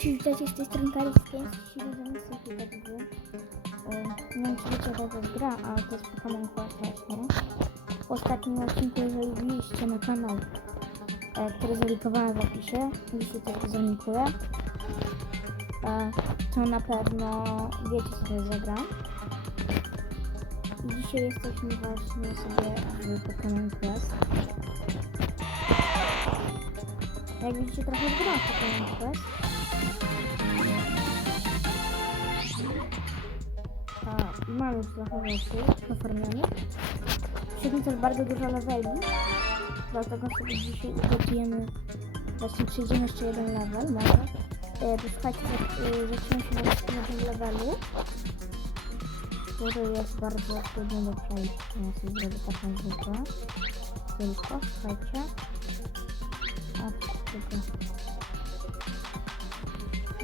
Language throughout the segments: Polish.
Cześć, witajcie z tej strony Karis Games. Dzisiaj będę nic takiego widzę. Nie wiem, czy wiecie, jaka to jest gra, ale to jest Pokémon Quest właśnie. W ostatnim odcinku, jeżeli wbiliście na kanał, e, który zalikowałem w opisie, jeśli to zalinkuję, e, to na pewno wiecie, co to jest za gra. I dzisiaj jesteśmy właśnie sobie w Pokémon Quest. Jak widzicie, trochę gra Pokémon Quest. Tak, mam już trochę rzeczy pofarmionych. Siedem też bardzo dużo leveli, dlatego sobie dzisiaj ugotujemy, właśnie przejdziemy jeszcze jeden level, może. E, to słuchajcie, e, zaczynamy się na jednym levelu, który jest bardzo trudny do przejścia. Ja sobie zrobię taką zwykłą. Tylko, słuchajcie. Tylko.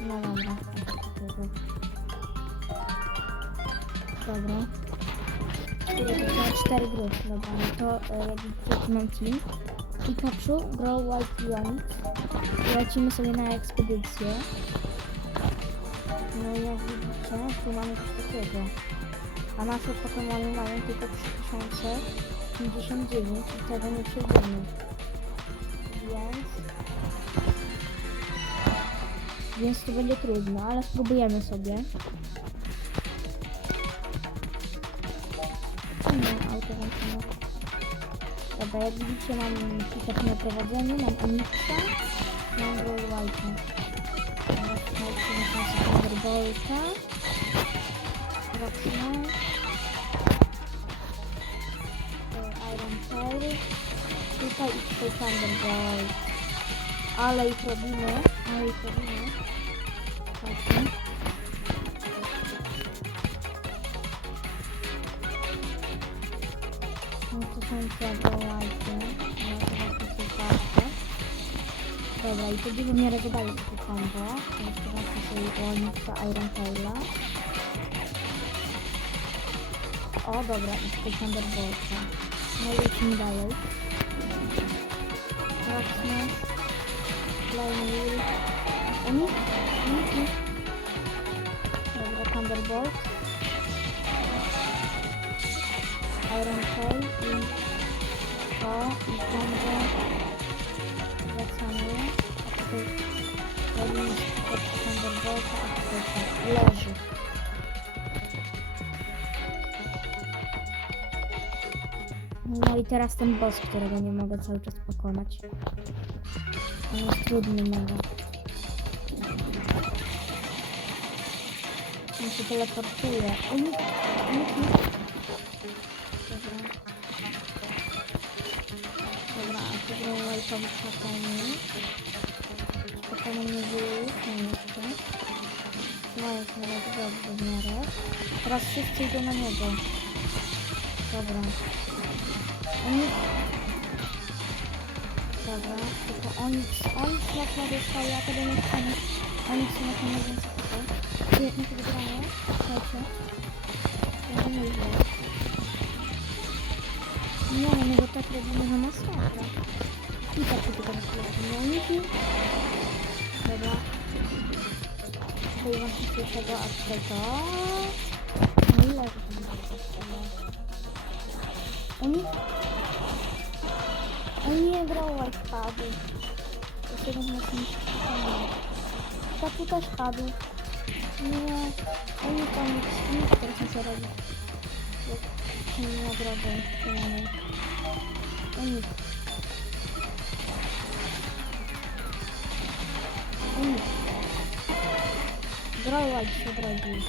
No dobra, takiego. Dobra. To cztery gry, dobra, no to e, jak mam team. Pikachu, Grow White Onix. Lecimy sobie na ekspedycję. No i jak widzicie, tu mamy coś takiego. A nasze Pokémony mają tylko 3059 i tego nie przejdziemy. Więc to będzie trudno, ale spróbujemy sobie. Dobra, jak widzicie mam Pikachu na prowadzeniu, mam Onyxa, mam Roll White'a. Teraz sobie Thunderbolta. Zobaczmy. E, Iron Tail. Tutaj i tutaj Thunderbolt. Ale ich robimy, ale ich robimy. Słuchajcie. No to są te gołajki. No to właśnie są patrzę. Dobra, i to dużo miarę zadaje takie combo. Jeszcze właśnie sobie Onyxa Iron Taila. O, dobra, i tutaj Thunderbolta. No i lecimy dalej. Zobaczmy. Flame Wheel. Oni? Dobra, Thunderbolt. Iron Tail i to i combo. Wracamy. A tutaj robimy pod Thunderbolta, a tutaj tak leży. No i teraz ten boss, którego nie mogę cały czas pokonać. On jest trudny mega. Teleportuje. On, Dobra. Dobra, a to było łajkowy spokojnie. Spokojnie nie nie jeszcze. Trzymają się na dobrze w miarę. Teraz wszyscy idą na niego. Dobra. Oni... Dobra, tylko oni... Oni mocno dostają, ja tego nie chcę. Oni są na pewno więcej tutaj. Świetnie to wygrało. Ich nie, no bo tak robimy na masakra. I tak się tylko rozkładamy. No niki. Dobra. Tutaj właśnie pierwszego, a tutaj to... No ile to tam jest? Oni... Oni nie grał white padu. Z mocniejszych pokonów. Tak tu też padł. Nie. Oni to nic, teraz nie co robi. Jak nie nagrodę. Nie. Oni. Oni. Grałaj się drogi.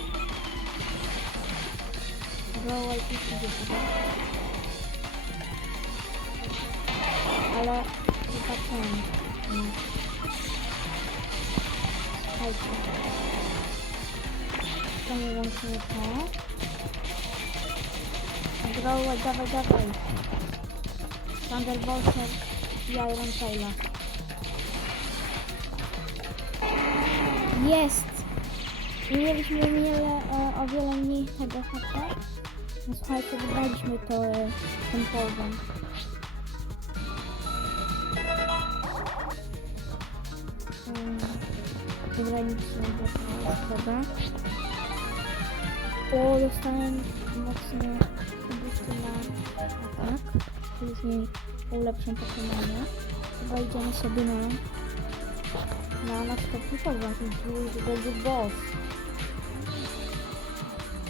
Grałaj się chyba. Ale chyba ten. Nie. Słuchajcie. To nie łączymy to. Grałaj, dawaj, dawaj. Thunderbolter i Iron Taila. Jest! Mieliśmy wiele, e, o wiele mniej tego HP. No słuchajcie, wygraliśmy to, e, ten poziom. Mm. Dobra, nic się nie było. Dobra. O, dostałem mocny boost na atak. Później ulepszam Pokemonie. Chyba idziemy sobie na na następny poziom, czyli będzie boss.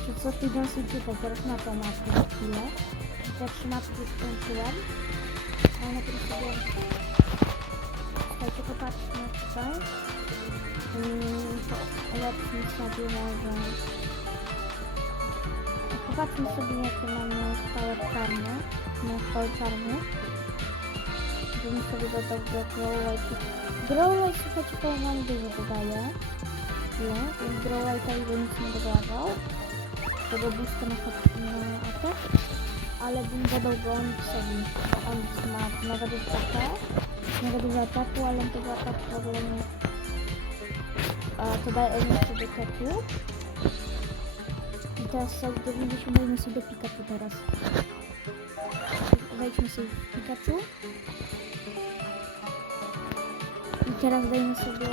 Czy co ty dąsy tutaj, teraz na tą mapkę za chwilę. Te trzy mapki skończyłem. Ale najpierw sobie... Słuchajcie, popatrzmy tutaj. Yy, to ulepszymy sobie może... Popatrzmy sobie jakie mamy stałe czarne. No, stałe czarne. Żebym sobie dodał do Growlight. Growlight, słuchajcie, to nam dużo dodaje. Nie, więc Growlight tego nic nie dodawał. Tego boosta na, na atak. Ale bym dodał go Onyxowi. bo Onyx ma mega dużo AP. Mega dużo ataku, ale tego ataku w ogóle nie... A to daje Onyxowi ataku. I teraz sobie dowiedzieliśmy sobie do Pikachu teraz. Wejdźmy sobie w Pikachu. I teraz dajmy sobie...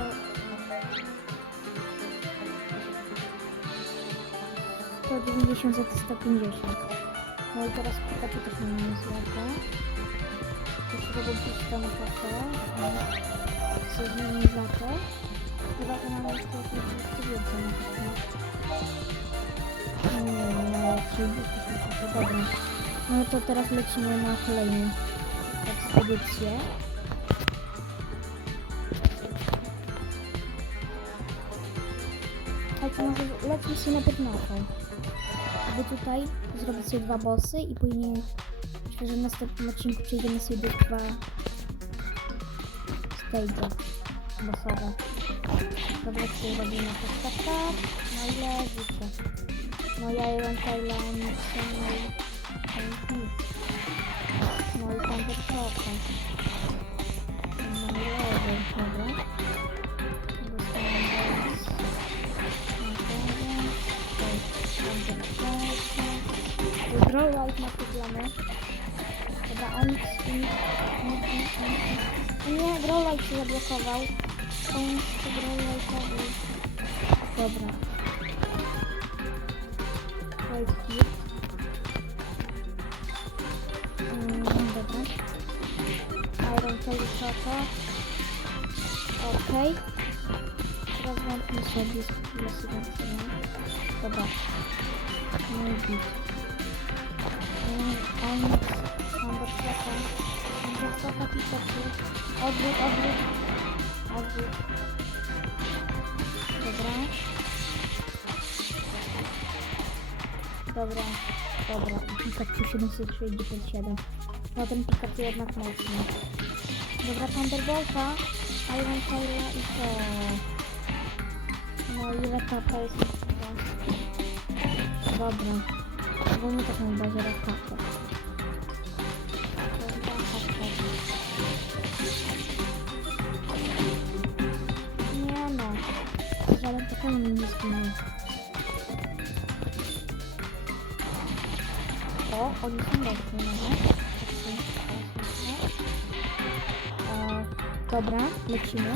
To 90 za 150. No i teraz Pikachu też mamy niezłego. Jeszcze puszczę na papę. Co zmieni za to. Chyba to mamy jeszcze jakieś jeszcze więcej dobra. No to teraz lecimy na kolejną ekspedycję. Tak, może sobie najpierw na to. Aby tutaj zrobić sobie dwa bossy i później myślę, że w następnym odcinku przejdziemy sobie dwa stage bossowe. Dobra, tutaj robimy to tak, tak. No i leżycie. No ja Iron Taila, nic no i... nic. No i tam wysoka. No i leży, dobra. Boss. Growlight ma problemy. Dobra, on. Nie, Growlight się zablokował. On się Growlightowy. Dobra. Hit. Mm, dobra. Iron Shota. Okej. Teraz włączmy sobie z Dobra. No i git. Mm, On Number second. Number second Pikachu. Odwrót, odwrót. Odwrót. Dobra. Dobra, dobra. Pikachu 767. No ten Pikachu jednak mocny. Dobra, Thunderbolta. Iron Taila i to... No ile kapa jest na to? Dobra. Bo nie tak na bazie kapę. Nie no. Żaden Pokémon mi nie zginął. O, oni są mocni, no. E, Dobra, lecimy.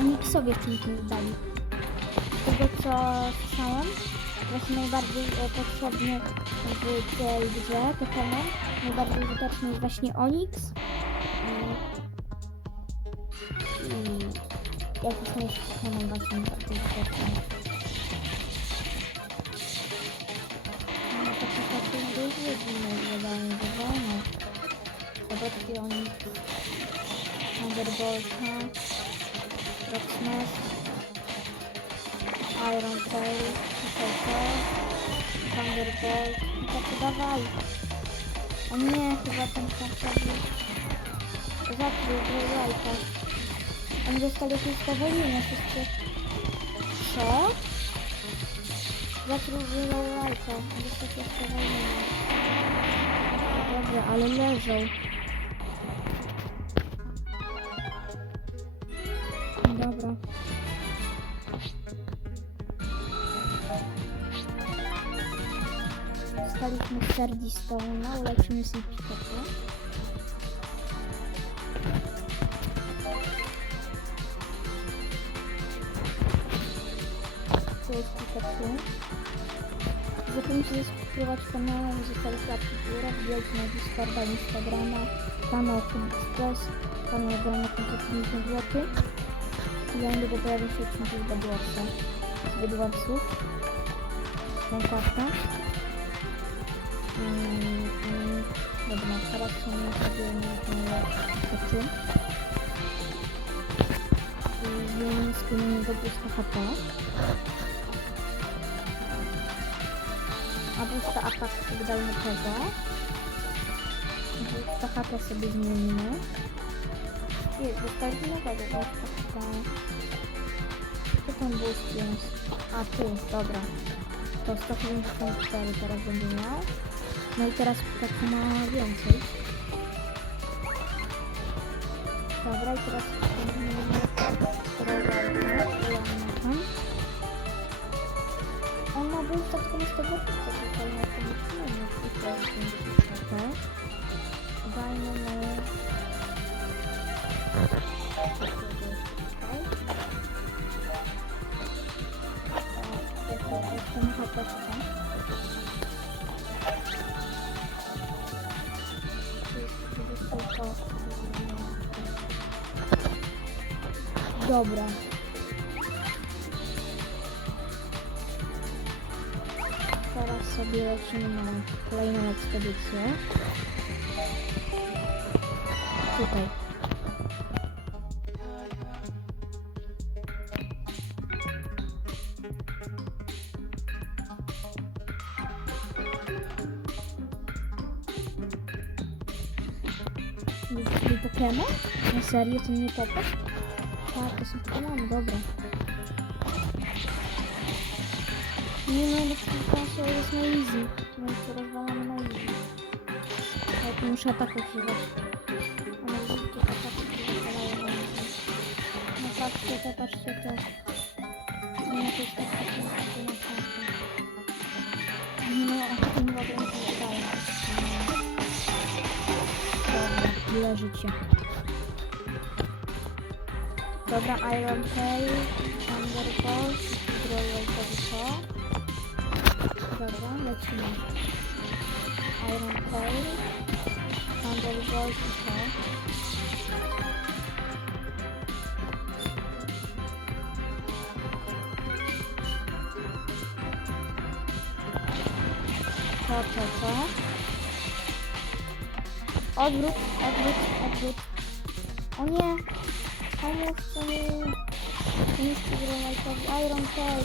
Oni sobie jeszcze nic nie zdali. Z tego co słyszałem, właśnie najbardziej e, potrzebny w tej grze Pokémon, najbardziej użyteczny jest właśnie Onix. I, i jakiś tam jest Pokémon właśnie bardziej użyteczny. Zobaczcie Onix. Thunderbolta. Rock Smash, Iron Tail, to, Thunderbolt, i tak dawaj. O nie, chyba ten kartowy zakrył Growlite'a. Oni dostali jakieś spowolnienie, wszyscy... Co? Zakrył Growlite'a, on dostał jakieś spowolnienie. Dobrze, ale leżą. dostaliśmy 40 stona, ulecimy sobie Pikachu. To jest Pikachu. Zapomnijcie zasubskrybować kanał, w górę, na Discorda, Instagrama, kanał Film Express, kanał Dolny Koncert 50 zł. Ja będę pojawiał się odcinki z Bedwarsa. Z Bedwarsów. Tą kartę. Dobra, teraz są zrobiłem Pikachu. Więc powinien do boosta HP. A boosta atak sobie dał na tego. Boosta HP sobie zmienimy. Jest, dostaliśmy nowego boosta HP. Gdzie ten boost jest? A tu, dobra. To 174 teraz będzie miał. No i teraz Pikachu ma więcej. Dobra, i teraz on ma był tak tylko z tego co tutaj na tym utrzymaniu i to jest piękne. Dajmy mu... Jestem HP tutaj. Dobra. Teraz sobie lecimy na kolejną ekspedycję. Tutaj. Na serio to nie Popo? Tak, to są Pokémon, dobra. Nie no, bo przecież jest na easy. Więc to rozwalamy na easy. Tak, muszę ataku używać. Ale widzicie, te ataki się rozwalają na easy. No patrzcie te, patrzcie te. Nie, to jest tak, tak, Dobra, Iron Tail, Thunderbolt, Hydroid to. Dobra, lecimy. Iron Tail, Thunderbolt i to. To, to, to. Odwrót, odwrót, odwrót. O nie! Pomóżcie mi! Niszczy Granatowi Iron Tail!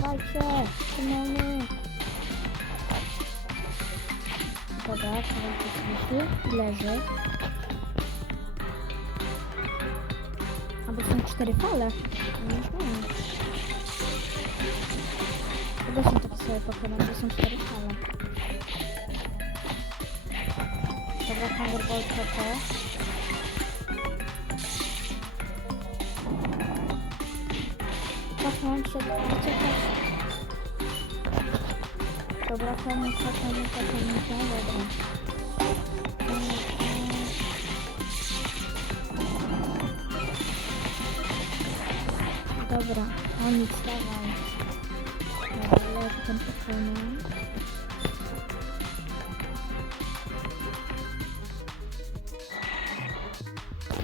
Dajcie! Trzymamy! Dobra, słyszy. I leży. Albo są cztery fale. No. Chyba takie sobie Pokémon, że są cztery fale. Dobra, Thunderbolt to. Się, cofnąć. Dobra, koniec, koniec, koniec, dobra. Dobra, oni wstawaj. Dobra, leży ten Pokémon.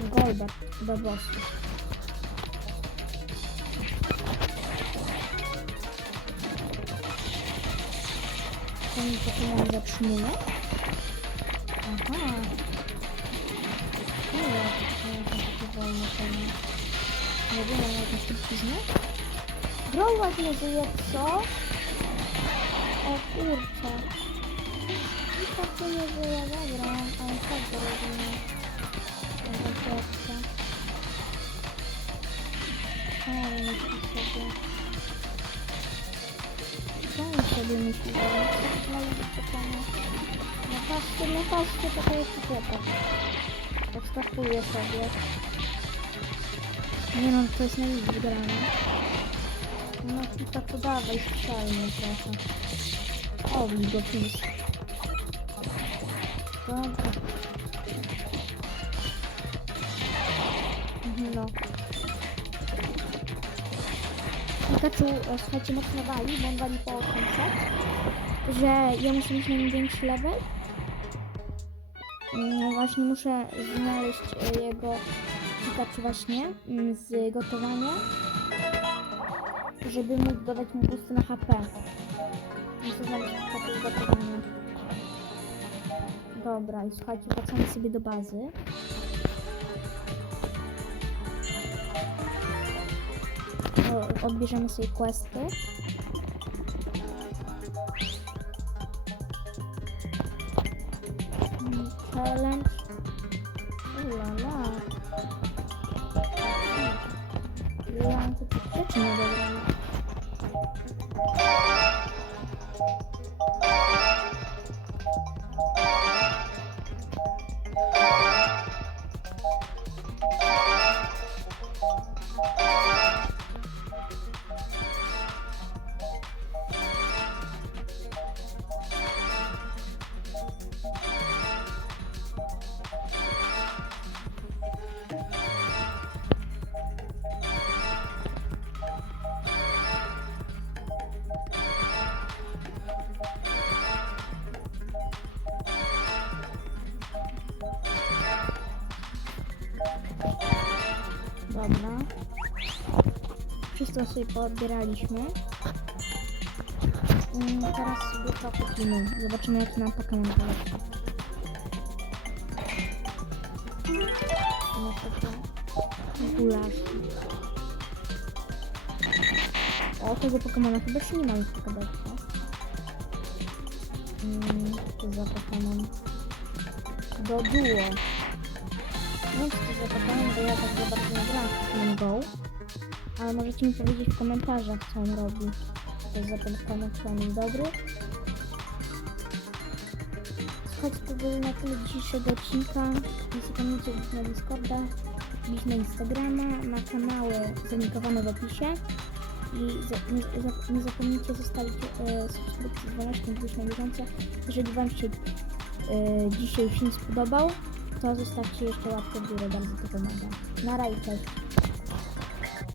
Golbert do bossu. Ten Pokémon zatrzymuje. Aha. Nie wiem, to takie wolne pewnie. Nie wiem, mam jakąś truciznę? Growak nie żyje, co? O kurczę. I tak to nie żyje, dobra. Ale tak to rozumiem. Taka kropka. Ale myśli sobie. On sobie pytanie? No patrzcie, no patrzcie, to to jest kwiatek. Podskakuję sobie. Nie no, to jest najmniej wygrane. No to to dawaj, strzelmy trochę. O, go please. Dobra. No. Pikachu, e, słuchajcie, mocno wali, bo on wali po 800, że ja muszę mieć największy level. No właśnie muszę znaleźć e, jego Pikachu właśnie mm, z gotowania, żeby móc dodać mu pusty na HP. Muszę znaleźć Pikachu z gotowania. Dobra, i słuchajcie, wracamy sobie do bazy. Odbierzemy sobie questy. Mm, Challenge. Ulala. Ja mam tu rzeczy nie dobrane. Dobra. Wszystko sobie poodbieraliśmy. Mm, Teraz sobie popukimy. Zobaczymy jaki nam Pokémon poleci. O, tego Pokemona chyba się nie ma już w kabelce. Mm, co za Pokemon? Do duo. To zapytałem, bo ja tak za bardzo nie grałam w Pokémon Go. Ale możecie mi powiedzieć w komentarzach, co on robi. To jest za ten Pokémon, czy on jest dobry. Słuchajcie, to było na tyle dzisiejszego odcinka. Nie zapomnijcie wbić na Discorda, wbić na Instagrama, na kanały zalinkowane w opisie. I za, nie, za, nie zapomnijcie zostawić e, subskrypcji z dzwoneczkiem, na bieżąco. Jeżeli Wam się e, dzisiaj film spodobał, to zostawcie jeszcze łapkę w górę, bardzo to pomaga. Na razie, cześć.